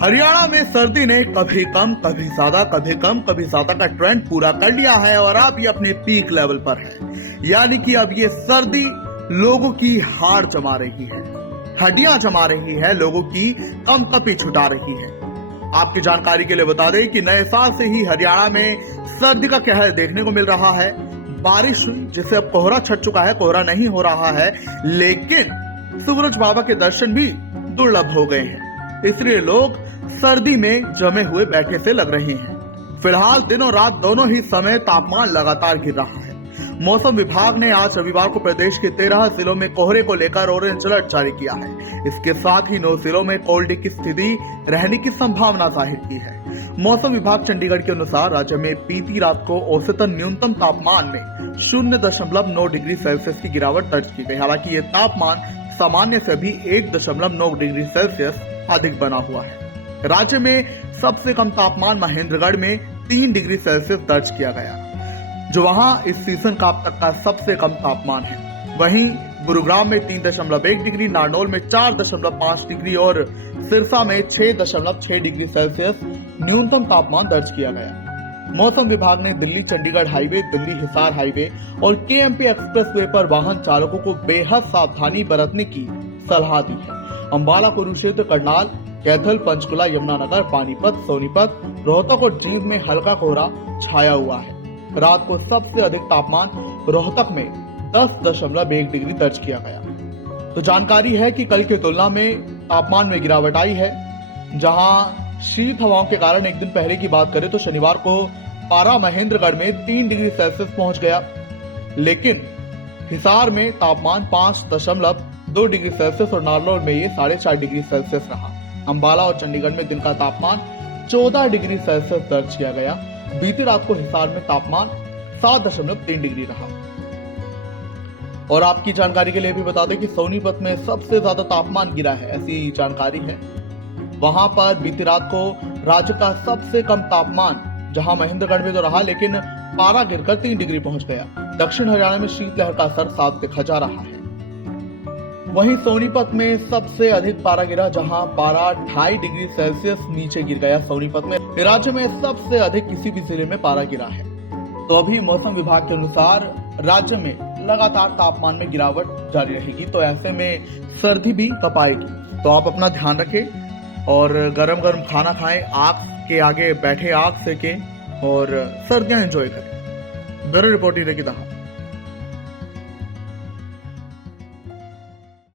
हरियाणा में सर्दी ने कभी कम कभी ज्यादा कभी कम कभी ज्यादा का ट्रेंड पूरा कर लिया है और अब ये अपने पीक लेवल पर है। यानी कि अब ये सर्दी लोगों की हार जमा रही है, हड्डियां जमा रही है, लोगों की कंपकपी छुटा रही है। आपकी जानकारी के लिए बता दें कि नए साल से ही हरियाणा में सर्दी का कहर देखने को मिल रहा है। बारिश हुई जिससे अब कोहरा छट चुका है, कोहरा नहीं हो रहा है, लेकिन सूरज बाबा के दर्शन भी दुर्लभ हो गए हैं। इसलिए लोग सर्दी में जमे हुए बैठे से लग रहे हैं। फिलहाल दिन और रात दोनों ही समय तापमान लगातार गिर रहा है। मौसम विभाग ने आज रविवार को प्रदेश के 13 जिलों में कोहरे को लेकर ऑरेंज अलर्ट जारी किया है। इसके साथ ही 9 जिलों में कोल्ड डे की स्थिति रहने की संभावना जाहिर की है। मौसम विभाग चंडीगढ़ के अनुसार राज्य में बीती रात को औसतन न्यूनतम तापमान में 0.9 डिग्री सेल्सियस की गिरावट दर्ज की गई। हालांकि ये तापमान सामान्य से भी 1.9 डिग्री सेल्सियस अधिक बना हुआ है। राज्य में सबसे कम तापमान महेंद्रगढ़ में 3 डिग्री सेल्सियस दर्ज किया गया, जो वहां इस सीजन का अब तक का सबसे कम तापमान है। वहीं गुरुग्राम में 3.1 डिग्री, नारनौल में 4.5 डिग्री और सिरसा में 6.6 डिग्री सेल्सियस न्यूनतम तापमान दर्ज किया गया। मौसम विभाग ने दिल्ली चंडीगढ़ हाईवे, दिल्ली हिसार हाईवे और केएमपी एक्सप्रेसवे पर वाहन चालकों को बेहद सावधानी बरतने की सलाह दी है। अंबाला, कुरुक्षेत्र, करनाल, कैथल, पंचकुला, यमुनानगर, पानीपत, सोनीपत, रोहतक और जींद में हल्का कोहरा छाया हुआ है। रात को सबसे अधिक तापमान रोहतक में 10.1 डिग्री दर्ज किया गया। तो जानकारी है कि कल की तुलना में तापमान में गिरावट आई है। जहां शीत हवाओं के कारण एक दिन पहले की बात करें तो शनिवार को पारा महेंद्रगढ़ में 3 डिग्री सेल्सियस पहुंच गया, लेकिन हिसार में तापमान 5.2 डिग्री सेल्सियस और नारनौल में ये 4.5 डिग्री सेल्सियस रहा। अंबाला और चंडीगढ़ में दिन का तापमान 14 डिग्री सेल्सियस दर्ज किया गया। बीती रात को हिसार में तापमान 7.3 डिग्री रहा। और आपकी जानकारी के लिए भी बता दें कि सोनीपत में सबसे ज्यादा तापमान गिरा है, ऐसी जानकारी है। वहां पर बीती रात को राज्य का सबसे कम तापमान जहां महेंद्रगढ़ में तो रहा, लेकिन पारा गिरकर 3 डिग्री पहुंच गया। दक्षिण हरियाणा में शीतलहर का असर साफ देखा जा रहा है। वहीं सोनीपत में सबसे अधिक पारा गिरा, जहां पारा 2.5 डिग्री सेल्सियस नीचे गिर गया। सोनीपत में राज्य में सबसे अधिक किसी भी जिले में पारा गिरा है। तो अभी मौसम विभाग के अनुसार राज्य में लगातार तापमान में गिरावट जारी रहेगी, तो ऐसे में सर्दी भी तपाएगी। तो आप अपना ध्यान रखें और गरम गरम खाना खाएं, आग के आगे बैठे आग सेकें और सर्दियां एंजॉय करें। ब्यूरो रिपोर्ट की तरह